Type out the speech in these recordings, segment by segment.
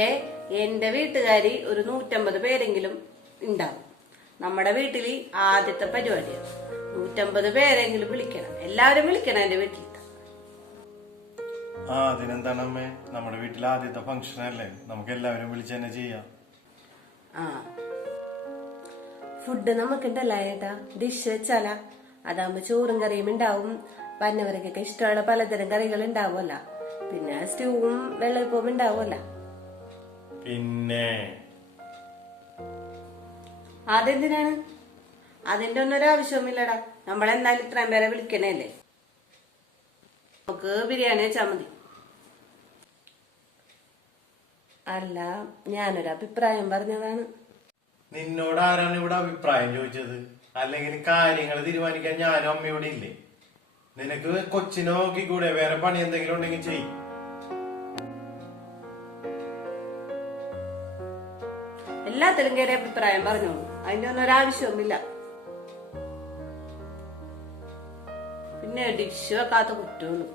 ദേ എന്റെ വീട്ടുകാരി ഒരു 150 പേരെങ്കിലും ഉണ്ടാവും. നമ്മുടെ വീട്ടില് ആദ്യത്തെ പരിപാടിയാണ് 150 പേരെങ്കിലും വിളിക്കണം. എല്ലാവരും വിളിക്കണം എന്റെ വീട്ടിൽ. അതിനെന്താണ് അമ്മേ, നമ്മുടെ വീട്ടിലെ ആദ്യത്തെ ഫംഗ്ഷൻ അല്ലേ, നമുക്ക് എല്ലാവരും വിളിച്ച് തന്നെ ചെയ്യാം. ഫുഡ് നമുക്കുണ്ടല്ലോ ഏട്ടാ, ഡിഷ് വെച്ചാലാ. അതാകുമ്പോ ചോറും കറിയും ഉണ്ടാവും, വന്നവർക്കൊക്കെ ഇഷ്ടമുള്ള പലതരം കറികൾ ഉണ്ടാവുമല്ല, പിന്നെ സ്റ്റൂവും വെള്ളയപ്പവും ഉണ്ടാവുമല്ല. പിന്നെ അതെന്തിനാണ്? അതിന്റെ ഒന്നും ഒരാവശ്യവുമില്ലടാ. നമ്മളെന്തായാലും ഇത്രയും പേരെ വിളിക്കണേല്ലേ. നമുക്ക് ബിരിയാണി വെച്ചാൽ മതി. അല്ല, ഞാനൊരു അഭിപ്രായം പറഞ്ഞതാണ്. നിന്നോട് ആരാണ് ഇവിടെ അഭിപ്രായം ചോദിച്ചത്? അല്ലെങ്കിൽ കാര്യങ്ങൾ തീരുമാനിക്കാൻ ഞാനും അമ്മയോടെ ഇല്ലേ? നിനക്ക് കൊച്ചിനെ നോക്കിക്കൂടെ? വേറെ പണി എന്തെങ്കിലും ഉണ്ടെങ്കിൽ ചെയ്യും. എല്ലാത്തിലും കയറി അഭിപ്രായം പറഞ്ഞോളൂ, അതിന്റെ ഒന്നും ഒരാവശ്യവുമില്ല. പിന്നെ ഡിഷ് വെക്കാത്ത കുറ്റമുള്ളൂ.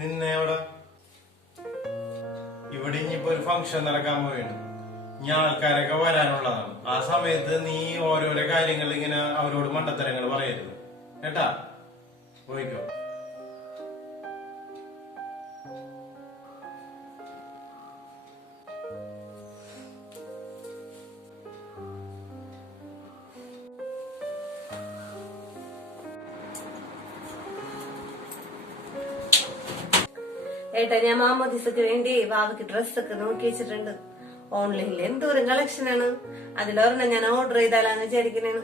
നിന്നെ ഇവിടെ ഇനിയിപ്പോ ഒരു ഫംഗ്ഷൻ നടക്കാൻ പോവുകയാണ്. ഇനി ആൾക്കാരൊക്കെ വരാനുള്ളതാണ്. ആ സമയത്ത് നീ ഓരോരോ കാര്യങ്ങൾ ഇങ്ങനെ അവരോട് മണ്ടത്തരങ്ങൾ പറയരുത് കേട്ടാ. പോയിക്കോ. ഏട്ടാ, ഞാൻ മാമോദിസക്ക് വേണ്ടി വാവയ്ക്ക് ഡ്രസ്സൊക്കെ നോക്കി വെച്ചിട്ടുണ്ട്. ഓൺലൈനിൽ എന്തോരം കളക്ഷനാണ്. അതിലൊരെണ്ണം ഞാൻ ഓർഡർ ചെയ്താലാന്ന് വിചാരിക്കണേണ്.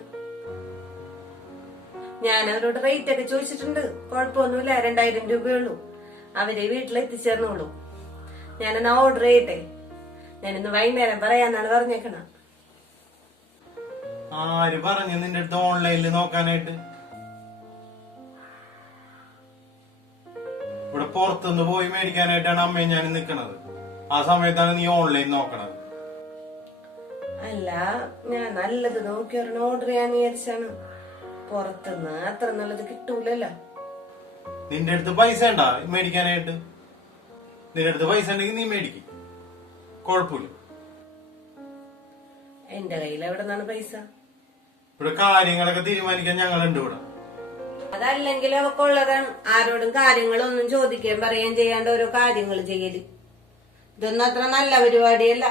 ഞാൻ അവരോട് റേറ്റ് ഒക്കെ ചോദിച്ചിട്ടുണ്ട്. കുഴപ്പമൊന്നുമില്ല, 2000 രൂപയുള്ളൂ. അവരെ വീട്ടിലെത്തിച്ചേർന്നോളൂ. ഞാനെന്നാ ഓർഡർ ചെയ്യട്ടെ. ഞാനിന്ന് വൈകുന്നേരം പറയാന്നാണ് പറഞ്ഞേക്കണ. ആര് പറഞ്ഞു നിന്റെ അടുത്ത് ഓൺലൈനിൽ നോക്കാനായിട്ട്? ഇവിടെ പുറത്തുനിന്ന് പോയി മേടിക്കാനായിട്ടാണ് അമ്മയും ഞാൻ നിക്കണത്. ആ സമയത്താണ് നീ ഓൺലൈൻ നോക്കണത്. അല്ല, ഞാൻ നല്ലത് നോക്കി ഒരെണ്ണം ഓർഡർ ചെയ്യാന്ന് വിചാരിച്ചാണ്. പുറത്തുനിന്ന് അത്ര നല്ലത് കിട്ടൂലല്ലോ. നിന്റെ അടുത്ത് പൈസ ഉണ്ടാ മേടിക്കാനായിട്ട്? നിന്റെ അടുത്ത് പൈസ ഉണ്ടെങ്കിൽ നീ മേടിക്കും, കുഴപ്പമില്ല. എന്റെ കയ്യിൽ എവിടെ നിന്നാണ് പൈസ? ഇവിടെ കാര്യങ്ങളൊക്കെ തീരുമാനിക്കാൻ ഞങ്ങളുണ്ട് ഇവിടെ. അതല്ലെങ്കിൽ അവക്കുള്ളതാണ്. ആരോടും കാര്യങ്ങളൊന്നും ചോദിക്കുകയും പറയുകയും ചെയ്യാണ്ട് ഓരോ കാര്യങ്ങൾ ചെയ്യല്. ഇതൊന്നും അത്ര നല്ല പരിപാടിയല്ല.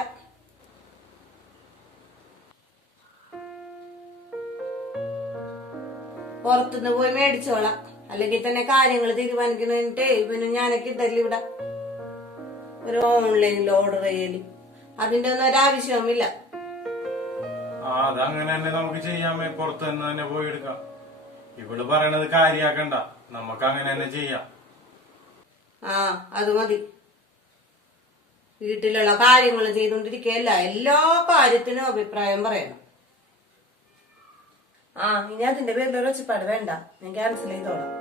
പുറത്തുനിന്ന് പോയി മേടിച്ചോളാം. അല്ലെങ്കിൽ തന്നെ കാര്യങ്ങൾ തീരുമാനിക്കണേ ഇവനും ഞാനൊക്കെ ഇതല്ല ഇവിടെ ഒരു ഓൺലൈനിൽ ഓർഡർ ചെയ്യല്. അതിന്റെ ഒന്നും ഒരാവശ്യവുമില്ല. അതങ്ങനെ തന്നെ നമുക്ക് ചെയ്യാമേ. പുറത്ത് തന്നെ പോയി എടുക്കാം. ഇവിടെ പറയണത് കാര്യാക്കണ്ട, നമുക്ക് അങ്ങനെ തന്നെ ചെയ്യാം. അത് മതി. വീട്ടിലുള്ള കാര്യങ്ങൾ ചെയ്തോണ്ടിരിക്കല്ല, എല്ലാ കാര്യത്തിനും അഭിപ്രായം പറയണം. ഇനി അതിന്റെ പേരിൽ ഒരു ഒച്ചപ്പാട് വേണ്ട. ഞാൻ ക്യാൻസൽ ചെയ്തോളാം.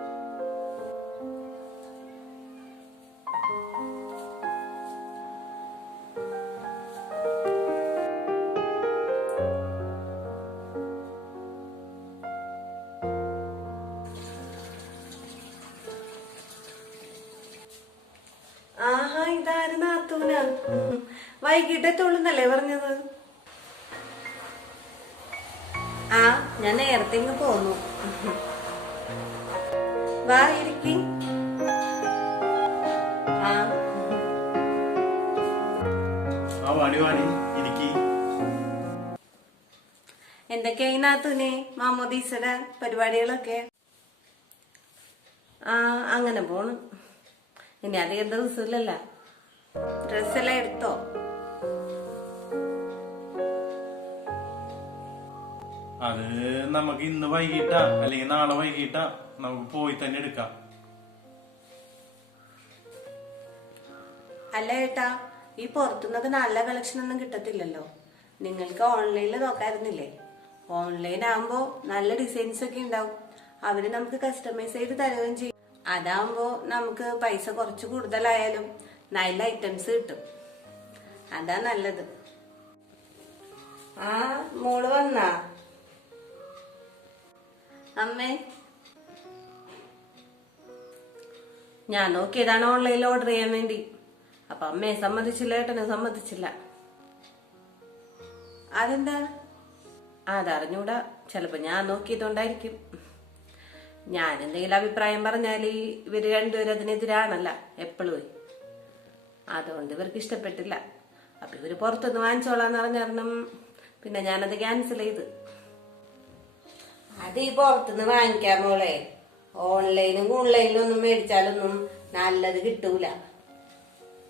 ഇതാരും നാത്തൂന. വൈകിട്ടെത്തുള്ളൂന്നല്ലേ പറഞ്ഞത്? ഞാൻ നേരത്തെ ഇങ്ങ് പോന്നു. വാ, ഇരിക്കി. എന്തൊക്കെയായി നാത്തൂനെ മാമോദീസയുടെ പരിപാടികളൊക്കെ? അങ്ങനെ പോണ്. ഇനി അധികം ദിവസമില്ലല്ല. ഡ്രസ്സെല്ലാം എടുത്തോ? അത് നമുക്ക് ഇന്ന് വൈകിട്ടാ അല്ലെങ്കിൽ നാളെ വൈകിട്ടാ നമുക്ക് പോയി തന്നെ എടുക്കാം. അല്ല ഏട്ടാ, ഈ പുറത്തുനിന്നൊക്കെ നല്ല കളക്ഷൻ ഒന്നും കിട്ടത്തില്ലല്ലോ. നിങ്ങൾക്ക് ഓൺലൈനിൽ നോക്കായിരുന്നില്ലേ? ഓൺലൈൻ ആകുമ്പോ നല്ല ഡിസൈൻസ് ഒക്കെ ഉണ്ടാവും. അവര് നമുക്ക് കസ്റ്റമൈസ് ചെയ്ത് തരുകയും ചെയ്യും. അതാകുമ്പോ നമുക്ക് പൈസ കുറച്ച് കൂടുതലായാലും നല്ല ഐറ്റംസ് കിട്ടും. അതാ നല്ലത്. മോള് വന്നാ? അമ്മേ ഞാൻ നോക്കിയതാണ് ഓൺലൈനിൽ ഓർഡർ ചെയ്യാൻ വേണ്ടി. അപ്പൊ അമ്മയെ സമ്മതിച്ചില്ല, ഏട്ടനും സമ്മതിച്ചില്ല. അതെന്താ? അതറിഞ്ഞൂടാ, ചിലപ്പോ ഞാൻ നോക്കിയതുകൊണ്ടായിരിക്കും. ഞാൻ എന്തെങ്കിലും അഭിപ്രായം പറഞ്ഞാല് ഇവര് രണ്ടുപേരും അതിനെതിരാണല്ല എപ്പോഴും. അതുകൊണ്ട് ഇവർക്ക് ഇഷ്ടപ്പെട്ടില്ല. അപ്പൊ ഇവര് പുറത്തുനിന്ന് വാങ്ങിച്ചോളാന്ന് പറഞ്ഞാലും പിന്നെ ഞാനത് ക്യാൻസൽ ചെയ്ത്. അത് ഈ പുറത്തുനിന്ന് വാങ്ങിക്കാൻ മോളെ. ഓൺലൈനും ഒന്നും മേടിച്ചാലൊന്നും നല്ലത് കിട്ടൂല.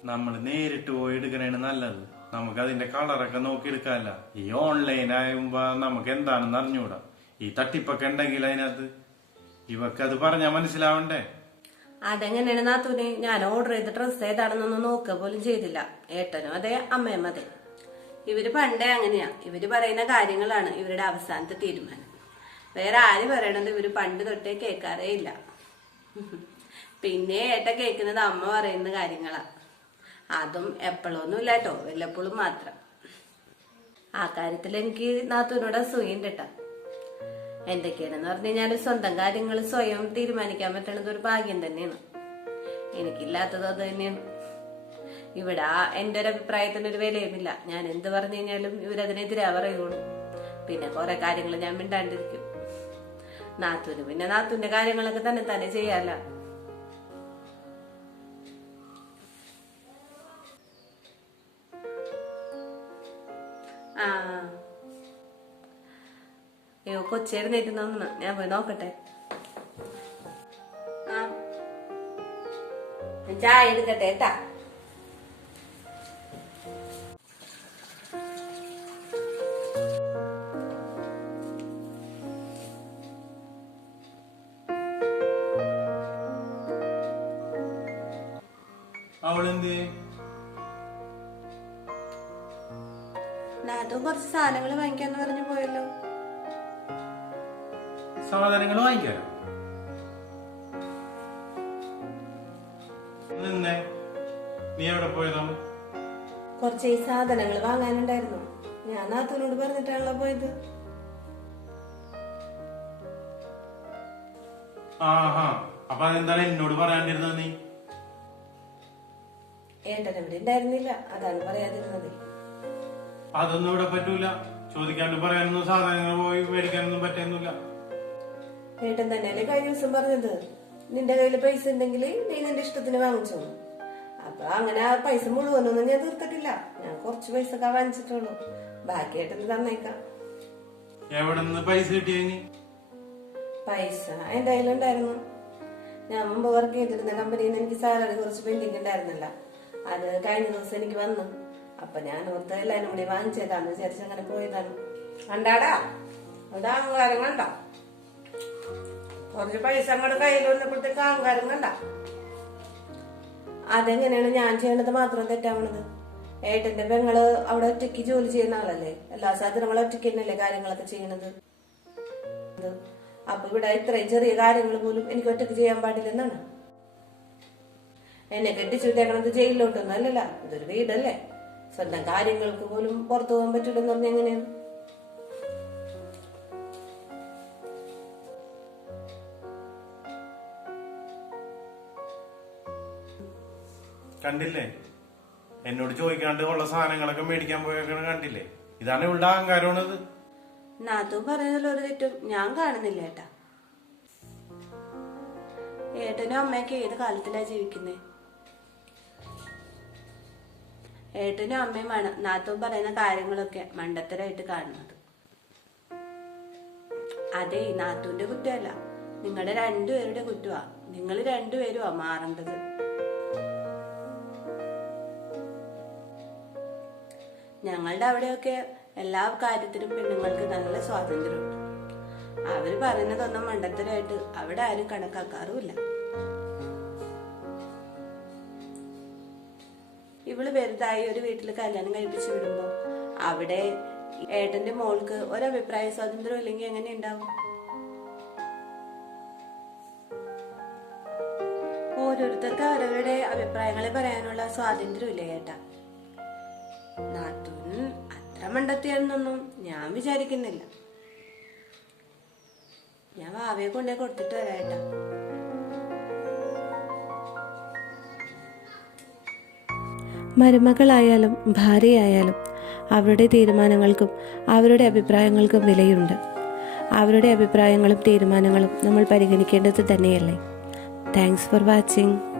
നമ്മൾ നേരിട്ട് പോയി എടുക്കണേണ് നല്ലത്. നമുക്ക് അതിന്റെ കളറൊക്കെ നോക്കി എടുക്കാല്ല. ഈ ഓൺലൈൻ ആയുമ്പോ നമുക്ക് എന്താണെന്ന് അറിഞ്ഞൂടാ. ഈ തട്ടിപ്പൊക്കെ ഉണ്ടെങ്കിൽ അതിനകത്ത് ഇവക്ക് അത് പറഞ്ഞാ മനസ്സിലാവണ്ടേ? അതെങ്ങനെയാണ് നാത്തൂനെ? ഞാൻ ഓർഡർ ചെയ്ത ഡ്രസ്സ് ഏതാണെന്നൊന്നും നോക്കുക പോലും ചെയ്തില്ല. ഏട്ടനും അതെ, അമ്മയും അതെ. ഇവര് പണ്ടേ അങ്ങനെയാ. ഇവര് പറയുന്ന കാര്യങ്ങളാണ് ഇവരുടെ അവസാനത്തെ തീരുമാനം. വേറെ ആര് പറയണത് ഇവര് പണ്ട് തൊട്ടേ കേൾക്കാറേ ഇല്ല. പിന്നെ ഏട്ട കേൾക്കുന്നത് അമ്മ പറയുന്ന കാര്യങ്ങളാ. അതും എപ്പോഴൊന്നും ഇല്ല കേട്ടോ, വല്ലപ്പോഴും മാത്രം. ആ കാര്യത്തിൽ എനിക്ക് നാത്തൂനോട് അസൂയുണ്ട് കേട്ടോ. എന്തൊക്കെയാണെന്ന് പറഞ്ഞു കഴിഞ്ഞാൽ സ്വന്തം കാര്യങ്ങൾ സ്വയം തീരുമാനിക്കാൻ പറ്റണത് ഒരു ഭാഗ്യം തന്നെയാണ്. എനിക്കില്ലാത്തത് അത് തന്നെയാണ്. ഇവിടെ എന്റെ ഒരു അഭിപ്രായത്തിന് ഒരു വിലയുമില്ല. ഞാൻ എന്ത് പറഞ്ഞു കഴിഞ്ഞാലും ഇവരതിനെതിരാ പറയുള്ളൂ. പിന്നെ കുറെ കാര്യങ്ങൾ ഞാൻ മിണ്ടാണ്ടിരിക്കും. നാത്തൂന് പിന്നെ നാത്തൂന്റെ കാര്യങ്ങളൊക്കെ തന്നെ ചെയ്യാല. ആ അയ്യോ, കൊച്ചേരുന്നേറ്റ് തോന്നുന്നു. ഞാൻ പോയി നോക്കട്ടെ. ആ ചായ എടുക്കട്ടെ കേട്ടാ. അവളെന്തേ? നാത്തും കുറച്ച് സാധനങ്ങൾ വാങ്ങിക്കാന്ന് പറഞ്ഞു പോയല്ലോ. സാധനങ്ങൾ വാങ്ങിക്കാനോ? നിന്നെ നീ എവിടെ പോയതാണ്? കുറച്ച് ഈ സാധനങ്ങൾ വാങ്ങാനുണ്ടായിരുന്നു. ഞാൻ നാത്തൂനോട് പറഞ്ഞിട്ടാണല്ലോ പോയത്. ആഹാ, അപ്പൊ അതെന്താണ് എന്നോട് പറയാണ്ടിരുന്നത് നീ? ഏട്ടനെവിടെ ഉണ്ടായിരുന്നില്ല, അതാണ് പറയാതിരുന്നത്. അതൊന്നും ഇവിടെ പറ്റൂല. ചോദിക്കാണ്ട് പറയാനൊന്നും സാധനങ്ങൾ പോയി മേടിക്കാനൊന്നും പറ്റുന്നില്ല. ഏട്ടൻ തന്നെയല്ലേ കഴിഞ്ഞ ദിവസം പറഞ്ഞത്, നിന്റെ കയ്യിൽ പൈസ ഉണ്ടെങ്കിൽ നീ നിന്റെ ഇഷ്ടത്തിന് വാങ്ങിച്ചോ. അപ്പൊ അങ്ങനെ ആ പൈസ മുഴുവനൊന്നും ഞാൻ തീർത്തിട്ടില്ല. ഞാൻ കുറച്ച് പൈസ ഒക്കെ വാങ്ങിച്ചിട്ടുള്ളൂ. ബാക്കി ഏട്ടന് തന്നേക്കാം. എവിടെ നിന്ന് പൈസ കിട്ടിയ? പൈസ എന്റെ കയ്യിലുണ്ടായിരുന്നു. ഞാൻ മുമ്പ് വർക്ക് ചെയ്തിരുന്ന കമ്പനിയിൽ നിന്ന് എനിക്ക് സാലറി കുറച്ച് പെൻഡിങ് ഉണ്ടായിരുന്നില്ല. അത് കഴിഞ്ഞ ദിവസം എനിക്ക് വന്നു. അപ്പൊ ഞാൻ ഓർത്ത് എല്ലാരും കൂടി വാങ്ങിച്ചതാന്ന് വിചാരിച്ച് അങ്ങനെ പോയതാണ്. കണ്ടാടാ, അവിടെ അഹങ്കാരം കണ്ട. കുറച്ച് പൈസ അങ്ങോട്ട് കയ്യിൽ വന്നപ്പോഴത്തേക്ക് അഹങ്കാരം കണ്ട. അതെങ്ങനെയാണ് ഞാൻ ചെയ്യണത് മാത്രം തെറ്റാവണത്? ഏട്ടന്റെ പെങ്ങള് അവിടെ ഒറ്റയ്ക്ക് ജോലി ചെയ്യുന്ന ആളല്ലേ. എല്ലാ സാധനങ്ങളും ഒറ്റയ്ക്ക് തന്നെയല്ലേ കാര്യങ്ങളൊക്കെ ചെയ്യണത്. അപ്പൊ ഇവിടെ ഇത്രയും ചെറിയ കാര്യങ്ങൾ പോലും എനിക്ക് ഒറ്റയ്ക്ക് ചെയ്യാൻ പാടില്ലെന്നാണ്. എന്നെ കെട്ടിച്ചുവിട്ടേക്കണത് ജയിലിലോട്ടൊന്നും അല്ലല്ല, ഇതൊരു വീടല്ലേ. സ്വന്തം കാര്യങ്ങൾക്ക് പോലും പുറത്തു പോകാൻ പറ്റില്ലെന്ന് പറഞ്ഞ എങ്ങനെയാണ്? കണ്ടില്ലേ, എന്നോട് ചോദിക്കാണ്ട് ഉള്ള സാധനങ്ങളൊക്കെ മേടിക്കാൻ പോയേക്കണ കണ്ടില്ലേ? ഇതാണ് ഇവളുടെ അഹങ്കാരമാണത്. നാത്തു പറയുന്നതിൽ ഒരു തെറ്റും ഞാൻ കാണുന്നില്ല ഏട്ടാ. ഏട്ടനും അമ്മയൊക്കെ ഏത് കാലത്തിലാ ജീവിക്കുന്നേ? ഏട്ടനും അമ്മയുമാണ് നാത്തും പറയുന്ന കാര്യങ്ങളൊക്കെ മണ്ടത്തരായിട്ട് കാണുന്നത്. അതെ, നാത്തുവിന്റെ കുറ്റമല്ല, നിങ്ങളുടെ രണ്ടുപേരുടെ കുറ്റമാ. നിങ്ങൾ രണ്ടുപേരുമാ മാറേണ്ടത്. ഞങ്ങളുടെ അവിടെയൊക്കെ എല്ലാ കാര്യത്തിനും പെണ്ണുങ്ങൾക്ക് നല്ല സ്വാതന്ത്ര്യമുണ്ട്. അവര് പറയുന്നതൊന്നും മണ്ടത്തരമായിട്ട് അവിടെ ആരും കണക്കാക്കാറുമില്ല. ഇവള് വലുതായി ഒരു വീട്ടിൽ കല്യാണം കഴിപ്പിച്ചു വിടുമ്പോ അവിടെ ഏട്ടന്റെ മോൾക്ക് ഒരഭിപ്രായ സ്വാതന്ത്ര്യം ഇല്ലെങ്കിൽ എങ്ങനെ ഉണ്ടാവും? ഓരോരുത്തർക്ക് അവരവരുടെ അഭിപ്രായങ്ങളെ പറയാനുള്ള സ്വാതന്ത്ര്യം ഇല്ലേ ഏട്ടാ? നാത്തൂൻ അത്ര മണ്ടത്തിയാണെന്നൊന്നും ഞാൻ വിചാരിക്കുന്നില്ല. ഞാൻ വാവയെ കൊണ്ടേ കൊടുത്തിട്ട് വരാം ഏട്ടാ. മരുമകളായാലും ഭാര്യയായാലും അവരുടെ തീരുമാനങ്ങൾക്കും അവരുടെ അഭിപ്രായങ്ങൾക്കും വിലയുണ്ട്. അവരുടെ അഭിപ്രായങ്ങളും തീരുമാനങ്ങളും നമ്മൾ പരിഗണിക്കേണ്ടത് തന്നെയല്ലേ. Thanks for watching.